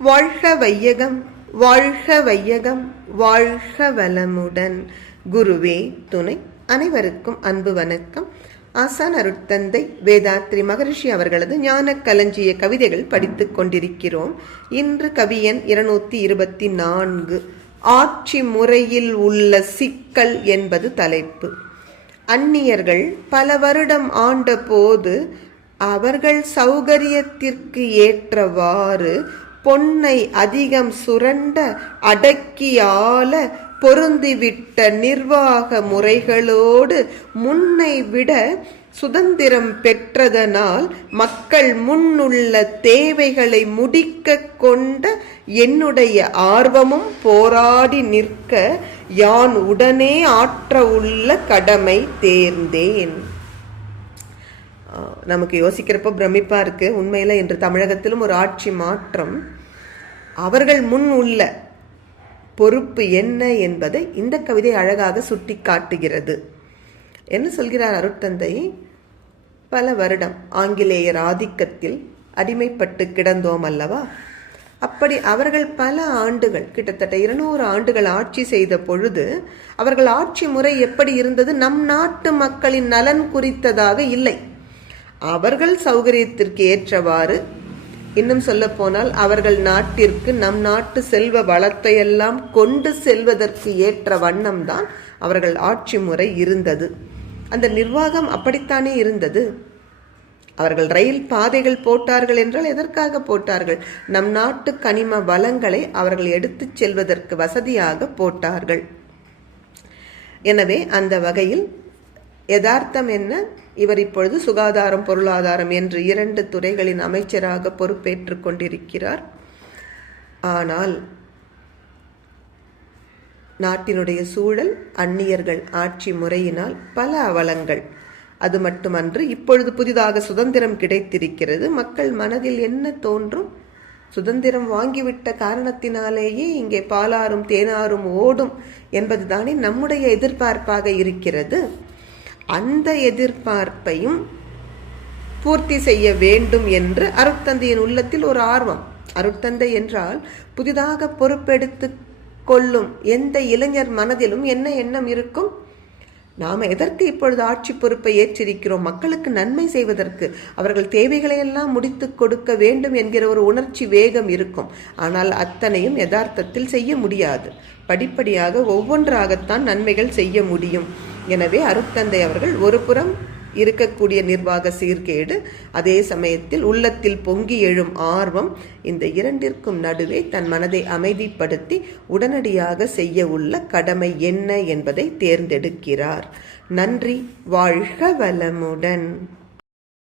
வாழ்க வையகம், வாழ்க வையகம், வாழ்க வளமுடன். குருவே துணை. அனைவருக்கும் அன்பு வணக்கம். ஆசான் அருட்தந்தை வேதாத்ரி மகரிஷி அவர்களது ஞான களஞ்சிய கவிதைகள் படித்துக் கொண்டிருக்கிறோம். இன்று கவியன் 224 ஆட்சி முறையில் உள்ள சிக்கல் என்பது தலைப்பு. அந்நியர்கள் பல வருடம் ஆண்ட போது அவர்கள் சௌகரியத்திற்கு ஏற்றவாறு பொன்னை அதிகம் சுரண்ட அடக்கியால பொருந்திவிட்ட நிர்வாக முறைகளோடு முன்னை விட சுதந்திரம் பெற்றதனால் மக்கள் முன்னுள்ள தேவைகளை முடிக்க கொண்ட என்னுடைய ஆர்வமும் போராடி நிற்க யான் உடனே ஆற்ற உள்ள கடமை தேர்ந்தேன். நமக்கு யோசிக்கிறப்போ பிரமிப்பா இருக்கு. உண்மையில இன்று தமிழகத்திலும் ஒரு ஆட்சி மாற்றம். அவர்கள் முன் உள்ள பொறுப்பு என்ன என்பதை இந்த கவிதை அழகாக சுட்டி காட்டுகிறது. என்ன சொல்கிறார் அருட்தந்தை? பல வருடம் ஆங்கிலேயர் ஆதிக்கத்தில் அடிமைப்பட்டு கிடந்தோம் அல்லவா? அப்படி அவர்கள் பல ஆண்டுகள், கிட்டத்தட்ட 200 ஆண்டுகள் ஆட்சி செய்த பொழுது அவர்கள் ஆட்சி முறை எப்படி இருந்தது? நம் நாட்டு மக்களின் நலன் குறித்ததாக இல்லை. அவர்கள் சௌகரியத்திற்கு ஏற்றவாறு, இன்னும் சொல்ல போனால் அவர்கள் நாட்டிற்கு நம் நாட்டு செல்வ வளத்தை எல்லாம் கொண்டு செல்வதற்கு ஏற்ற வண்ணம்தான் அவர்கள் ஆட்சி முறை இருந்தது. அந்த நிர்வாகம் அப்படித்தானே இருந்தது. அவர்கள் ரயில் பாதைகள் போட்டார்கள் என்றால் எதற்காக போட்டார்கள்? நம் நாட்டு கனிம வளங்களை அவர்கள் எடுத்துச் செல்வதற்கு வசதியாக போட்டார்கள். எனவே அந்த வகையில் யதார்த்தம் என்ன? இவர் இப்பொழுது சுகாதாரம், பொருளாதாரம் என்று 2 துறைகளின் அமைச்சராக பொறுப்பேற்றுக் கொண்டிருக்கிறார். ஆனால் நாட்டினுடைய சூழல், அந்நியர்கள் ஆட்சி முறையினால் பல அவலங்கள். அது மட்டுமன்று, இப்பொழுது புதிதாக சுதந்திரம் கிடைத்திருக்கிறது. மக்கள் மனதில் என்ன தோன்றும்? சுதந்திரம் வாங்கிவிட்ட காரணத்தினாலேயே இங்கே பாலாரும் தேனாரும் ஓடும் என்பதுதானே நம்முடைய எதிர்பார்ப்பாக இருக்கிறது. அந்த எதிர்பார்ப்பையும் பூர்த்தி செய்ய வேண்டும் என்று அருட்தந்தையின் உள்ளத்தில் ஒரு ஆர்வம். அருட்தந்தை என்றால் புதிதாக பொறுப்பெடுத்து கொள்ளும் எந்த இளைஞர் மனதிலும் என்ன எண்ணம் இருக்கும்? நாம் எதற்கு இப்பொழுது ஆட்சி பொறுப்பை ஏற்றிருக்கிறோம்? மக்களுக்கு நன்மை செய்வதற்கு, அவர்கள் தேவைகளை எல்லாம் முடித்து கொடுக்க வேண்டும் என்கிற ஒரு உணர்ச்சி வேகம் இருக்கும். ஆனால் அத்தனையும் யதார்த்தத்தில் செய்ய முடியாது. படிப்படியாக ஒவ்வொன்றாகத்தான் நன்மைகள் செய்ய முடியும். எனவே அருட்தந்தை அவர்கள் ஒரு புறம் இருக்கக்கூடிய நிர்வாக சீர்கேடு, அதே சமயத்தில் உள்ளத்தில் பொங்கி எழும் ஆர்வம், இந்த இரண்டிற்கும் நடுவே தன் மனதை அமைதிப்படுத்தி உடனடியாக செய்ய உள்ள கடமை என்ன என்பதை தேர்ந்தெடுக்கிறார். நன்றி. வாழ்க வளமுடன்.